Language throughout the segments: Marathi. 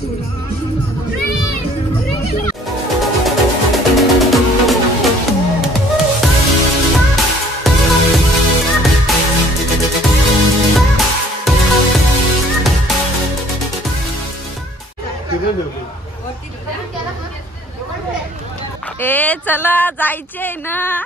ए चला जायचे ना.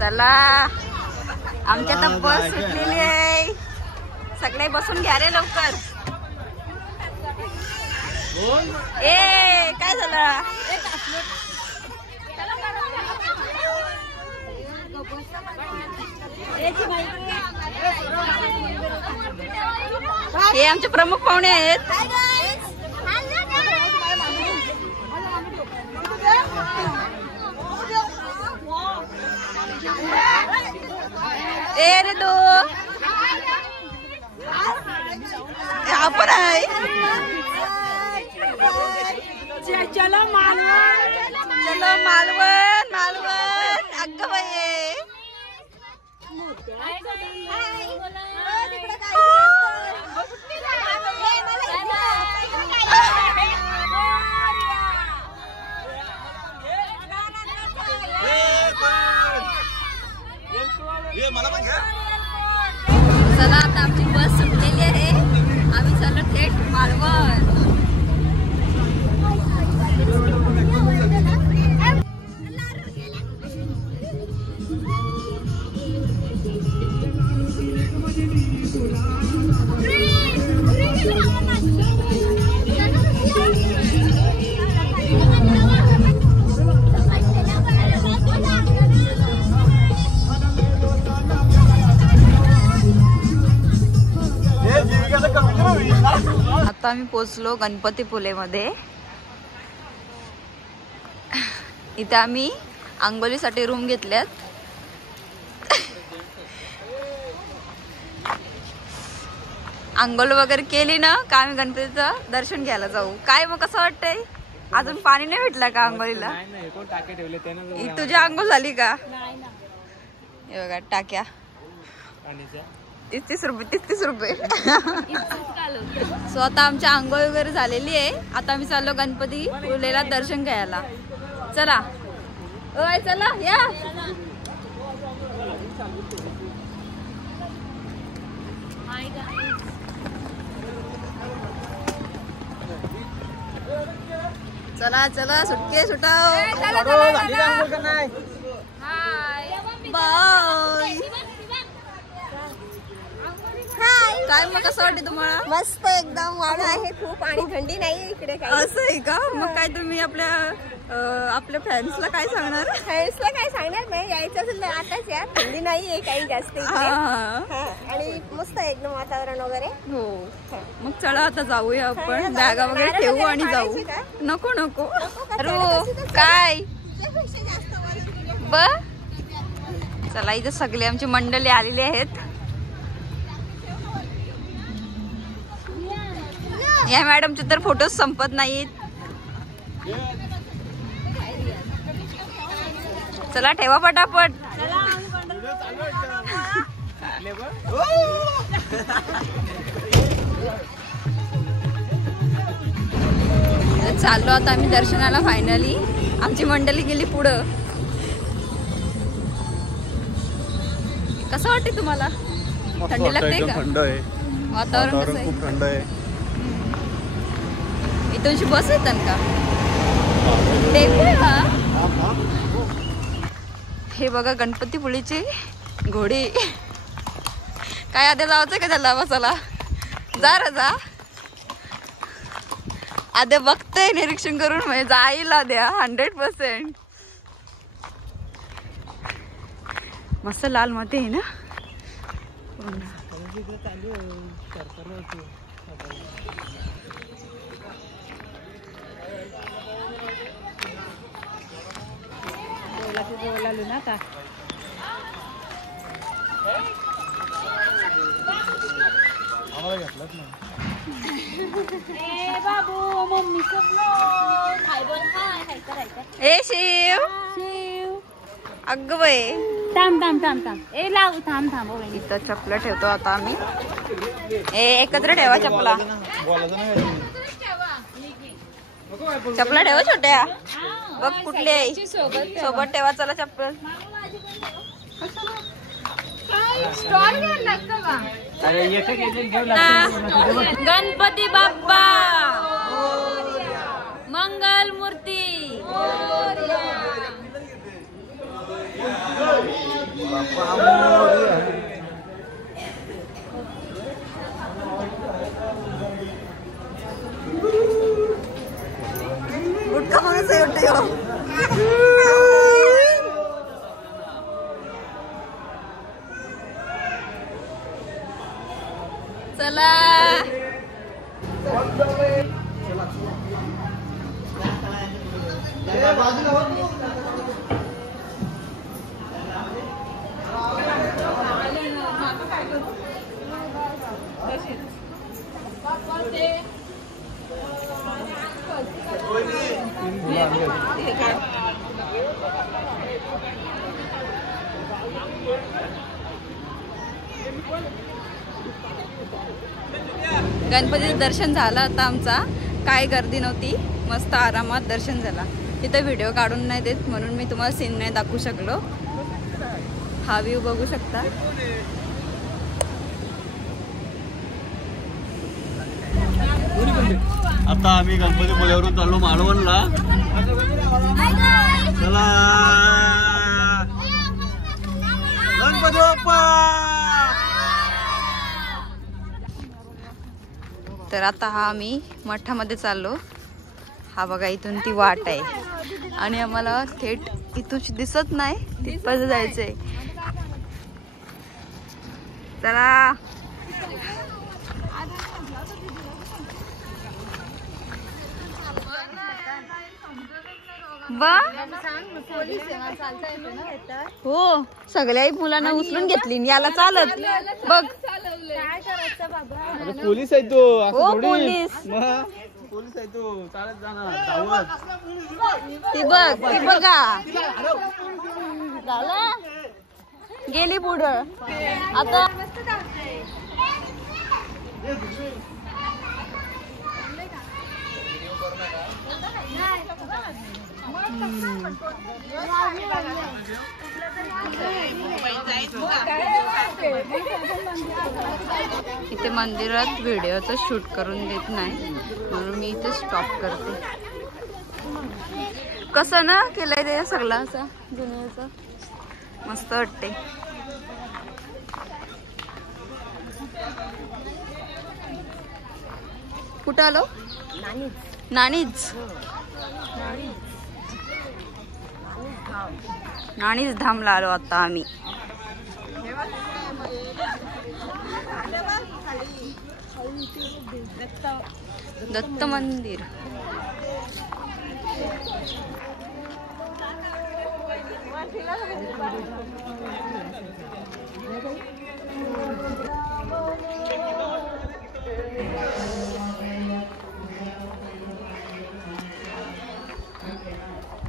चला आमच्या तर बस सुटलेली आहे. सगळे बसून घ्या रे लवकर. ए काय झालं. हे आमचे प्रमुख पाहुणे आहेत. ए रे दो आपण आहे. चलो मालवण, चलो मालवण मालवण. अगं बाई चला आता आमची बस सुटलेली आहे. आम्ही चाललो थेट मालवण. आता आम्ही पोचलो गणपतीपुलेमध्ये. इथे आम्ही आंघोळीसाठी रूम घेतल्यात. आंघोळ वगैरे केली ना का आम्ही गणपतीचं दर्शन घ्यायला जाऊ. काय मग कसं वाटतंय. अजून पाणी नाही भेटलं का आंघोळीला. तुझी आंघोळ झाली का. हे बघा टाक्या 30 रुपये. सो आता आमची आंघोळ वगैरे झालेली आहे. आता आम्ही चाललो गणपती पुलेला दर्शन घ्यायला. चला ओय चला या. चला चला सुटके सुटाव. बाय. काय मग कसं वाटते तुम्हाला. मस्त एकदम वाढ आहे खूप आणि थंडी नाही इकडे. असं आहे का. मग काय तुम्ही आपल्या फ्रेंड्सला काय सांगणार. फ्रेंड्सला काय सांगणार नाही. यायचं असेल तर आताच या. थंडी नाहीये काही जास्त आणि मस्त एकदम वातावरण वगैरे. हो मग चला आता जाऊया आपण. बॅगा वगैरे ठेवू आणि जाऊ. नको नको काय ब. चला इथे सगळे आमची मंडळी आलेली आहेत. या मॅडमचे तर फोटोज संपत नाहीत. चला ठेवा पटापट. चाललो आता आम्ही दर्शनाला. फायनली आमची मंडळी गेली पुढं. कसं वाटते तुम्हाला. थंडी लागते का. थंड आहे वातावरण कसं आहे. खूप थंड आहे. इथूनची बस येतात का. डेपो हे बघा गणपतीपुळेचे घोडे. काय आधी जायचं का त्याला बसायला. जा रे जा. आधी बघतोय निरीक्षण करून म्हणजे जाईल द्या 100%. मस्त लाल माती आहे ना. ए शिव अगं बाई थांब थांब थांब थांब ए लाव थांब थांब वहिनी. इथं चपला ठेवतो आता आम्ही. एकत्र ठेवा चपला. चपला ठेवा छोट्या. बघ कुठली आहे सोबत ठेवा. चला चप्पल. गणपती बाप्पा मंगल मूर्ती. गुटखा म्हणून चला. गणपतीचं दर्शन झालं आता आमचा. काय गर्दी नव्हती, मस्त आरामात दर्शन झाला. तिथं व्हिडिओ काढून नाही देत म्हणून मी तुम्हाला सीन नाही दाखवू शकलो. हा व्ह्यू बघू शकता. आता आम्ही गणपती पुण्यावरून चाललो मालवणला. चला गणपती बाप्पा. तर आता हा आम्ही मठामध्ये चाललो. हा बघा इथून ती वाट आहे आणि आम्हाला थेट इथून दिसत नाही, तिथपर्यंत जायचंय. चला. हो सगळ्या मुलांना उचलून घेतली. याला चालत बघ. पोलीस आहे तो. हो पोलीस. पोलीस आहे तो. चालत जाणार. ती बघ ती बघा झाला गेली पुढं. आता इथे मंदिरात व्हिडिओचं शूट करून देत नाही म्हणून मी इथे स्टॉप करते. कसं ना केलंय ते सगळं असं जुन्याचं मस्त वाटते. कुठं आलो? नाणीज. नाणीज धामला आलो आता आम्ही. दत्त मंदिर.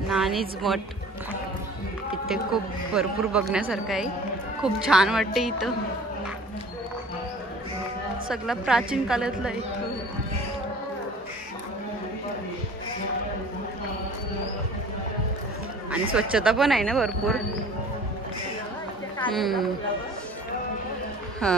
नाणीज मठ. इथे खूप भरपूर बघण्यासारखं आहे. खूप छान वाटते इथं. सगळं प्राचीन काळातलं आहे. आणि स्वच्छता पण आहे ना भरपूर. हा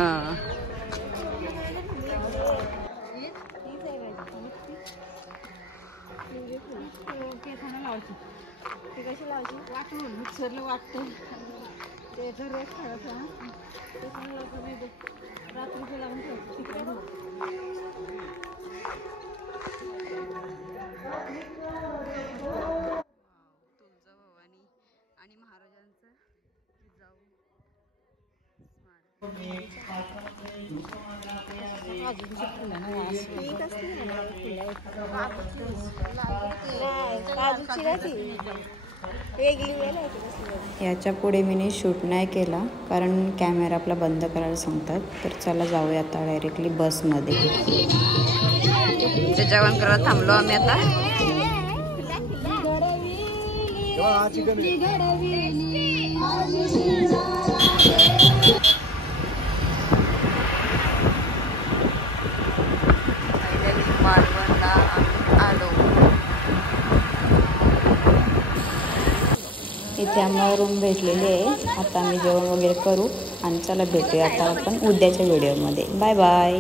आणि महाराजांचं याच्या पुढे मी शूट नाही केला कारण कॅमेरा आपला बंद करायला सांगतात. तर चला जाऊया आता डायरेक्टली बसमध्ये. जेवण करायला थांबलो आम्ही आता. मालवणला आलो. इथे आम्हाला रूम भेटलेली आहे. आता आम्ही जेवण वगैरे करू आणि चला भेटूया आता आपण उद्याच्या व्हिडिओमध्ये. Bye bye.